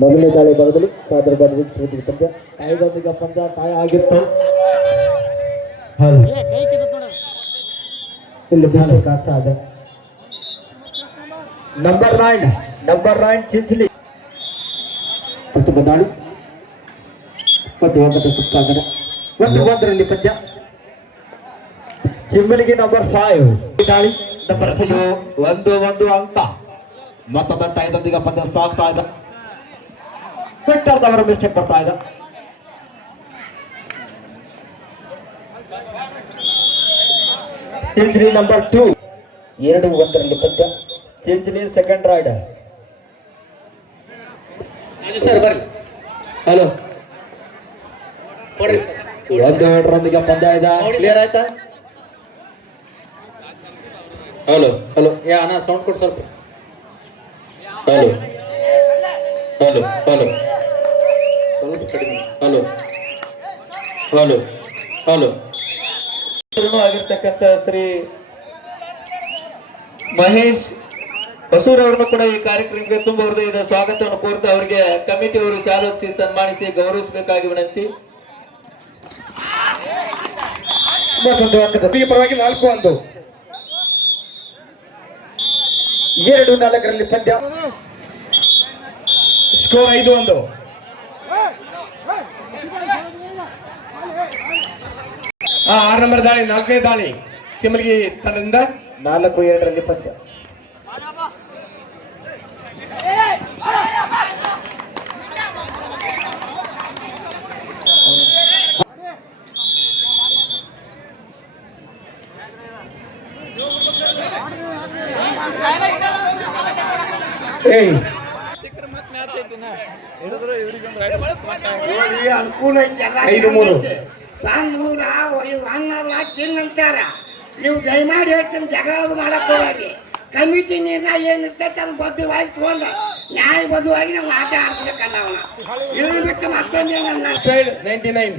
ಮೊದಲನೇ ದಾಳಿ ಭಾಗದಲ್ಲಿ ಕಾದರ್ಬಾದ್ ವೀಕ್ಷಿಸುತ್ತಿದ್ದ ಪಂದ್ಯ ತಾಯಿಗೊಂದಿಗೆ ಪಂದ್ಯ ತಾಯಿ ಆಗಿತ್ತು. ಇಲ್ಲಿ ಮಿಸ್ಟೇಕ್ ಆಗ್ತಾ ಇದೆ. ನಂಬರ್ 9 ಚಿಂಚಲಿ ಪ್ರಥಮ ದಾಳಿ ಒಂದು ಸುತ್ತಾಗದ 1-1ರಲ್ಲಿ ಪಂದ್ಯ. ಚಿಮ್ಮಲಿಗೆ ನಂಬರ್ 5 ದಾಳಿ ನಂಬರ್ 5 1-1 ಅಂಕ. ಮತ್ತೊಮ್ಮೆ ತಾಯಿದೊಂದಿಗೆ ಪಂದ್ಯ ಸಾಗ್ತಾ ಇದೆ. ಬಿಟ್ಟದವರ ಮಿಸ್ಟೇಕ್ ಬರ್ತಾ ಇದೆ. ಚಿಂಚಲಿ ನಂಬರ್ 2 2-1ರಲ್ಲಿ ಪಂದ್ಯ. ಚಿಂಚಲಿ ಸೆಕೆಂಡ್ ರೈಡರ್. ಸರ್ ಬರ್ರಿ. ಹಲೋ 1-2ರೊಂದಿಗೆ ಪಂದ್ಯ ಇದೆ. ಕ್ಲಿಯರ್ ಆಯ್ತಾ? ಹಲೋ ಹಲೋ ಅಣ್ಣ ಸೌಂಡ್ ಕೊಡು ಸ್ವಲ್ಪ. ಹಲೋ ಹಲೋ ಹಲೋ ಸ್ವಲ್ಪ ಕಡಿಮೆ. ಹಲೋ ಹಲೋ ಹಲೋ ಆಗಿರ್ತಕ್ಕಂಥ ಶ್ರೀ ಮಹೇಶ್ ಹೊಸೂರವ್ರನ್ನು ಕೂಡ ಈ ಕಾರ್ಯಕ್ರಮಕ್ಕೆ ತುಂಬ ಹೃದಯದ ಸ್ವಾಗತವನ್ನು ಕೋರ್ತಾ ಅವರಿಗೆ ಕಮಿಟಿಯವರು ಶಾಲೋತ್ಸಿ ಸನ್ಮಾನಿಸಿ ಗೌರವಿಸಬೇಕಾಗಿ ವಿನಂತಿ. ಪರವಾಗಿ 4-1 2-4ರಲ್ಲಿ ಪಂದ್ಯ. ಸ್ಕೋರ್ 5-1. 6 ನಂಬರ್ ದಾಳಿ 4ನೇ ದಾಳಿ ಚಿಮಲ್ಗಿ ತಂಡದಿಂದ 4-2ರಲ್ಲಿ ಪಂದ್ಯ. ಅನುಕೂಲ ಐತಿ. 5-3 ಚಿನ್ನಂತಾರ. ನೀವು ದಯಮಾಡಿ ಹೇಳ್ತೀನಿ, ಜಗಳ ಮಾಡಕ್ ಹೋಗ್ರಿ. ಕಮಿಟಿ ನಿರ್ಣಯ ಏನಿರ್ತೈತೆ ಅದು ಬದ್ಧವಾಗಿ ತಗೊಂಡ ನ್ಯಾಯಬದ್ಧವಾಗಿ ನಾವು ಆಟ ಆಡ್ಸ್ಬೇಕಲ್ಲ. ಅವನ ಇದನ್ನು ಬಿಟ್ಟು ಮತ್ತೊಂದೇನ 99